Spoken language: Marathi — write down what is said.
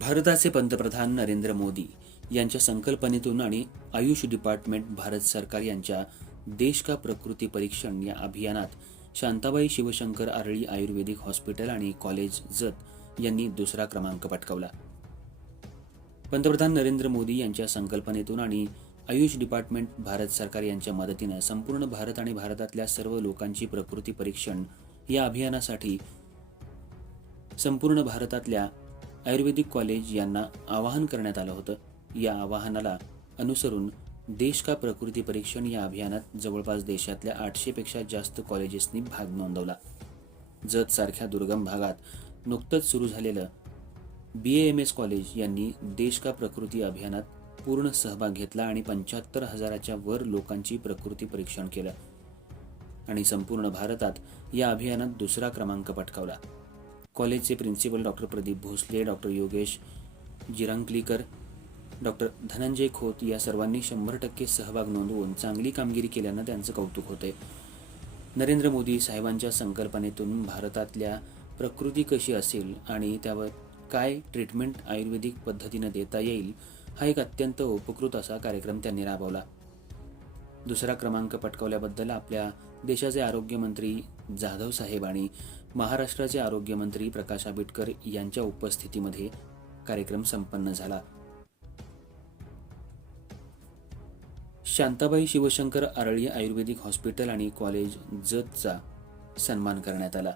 भारताचे पंतप्रधान नरेंद्र मोदी यांच्या संकल्पनेतून आणि आयुष डिपार्टमेंट भारत सरकार यांच्या देश का प्रकृती परीक्षण या अभियानात शांताबाई शिवशंकर आरळी आयुर्वेदिक हॉस्पिटल आणि कॉलेज जत यांनी दुसरा क्रमांक पटकावला. पंतप्रधान नरेंद्र मोदी यांच्या संकल्पनेतून आणि आयुष डिपार्टमेंट भारत सरकार यांच्या मदतीनं संपूर्ण भारत आणि भारतातल्या सर्व लोकांची प्रकृती परीक्षण या अभियानासाठी संपूर्ण भारतातल्या आयुर्वेदिक कॉलेज यांना आवाहन करण्यात आलं होतं. या आवाहनाला अनुसरून देश का प्रकृती परीक्षण या अभियानात जवळपास देशातल्या आठशेपेक्षा जास्त कॉलेजेसनी भाग नोंदवला. जत सारख्या दुर्गम भागात नुकतंच सुरू झालेलं बी एम एस कॉलेज यांनी देश का प्रकृती अभियानात पूर्ण सहभाग घेतला आणि पंच्याहत्तर हजाराच्या वर लोकांची प्रकृती परीक्षण केलं आणि संपूर्ण भारतात या अभियानात दुसरा क्रमांक पटकावला. कॉलेजचे principal doctor Pradeep Bhosale doctor Yogesh Jirankalikar doctor Dhananjay Khot या सर्वांनी शंभर टक्के सहभाग नोंदवून चांगली कामगिरी केल्यानं त्यांचं कौतुक होते नरेंद्र मोदी साहेबांच्या संकल्पनेतून भारतातल्या प्रकृती कशी असेल आणि त्यावर काय ट्रीटमेंट आयुर्वेदिक पद्धतीनं देता येईल हा एक अत्यंत उपकृत असा कार्यक्रम त्यांनी राबवला. दुसरा क्रमांक पटकावल्याबद्दल आपल्या देशाचे आरोग्यमंत्री जाधव साहेब आणि महाराष्ट्राचे आरोग्यमंत्री प्रकाश आंबेडकर यांच्या उपस्थितीमध्ये कार्यक्रम संपन्न झाला. शांताबाई शिवशंकर आरळी आयुर्वेदिक हॉस्पिटल आणि कॉलेज जतचा सन्मान करण्यात आला.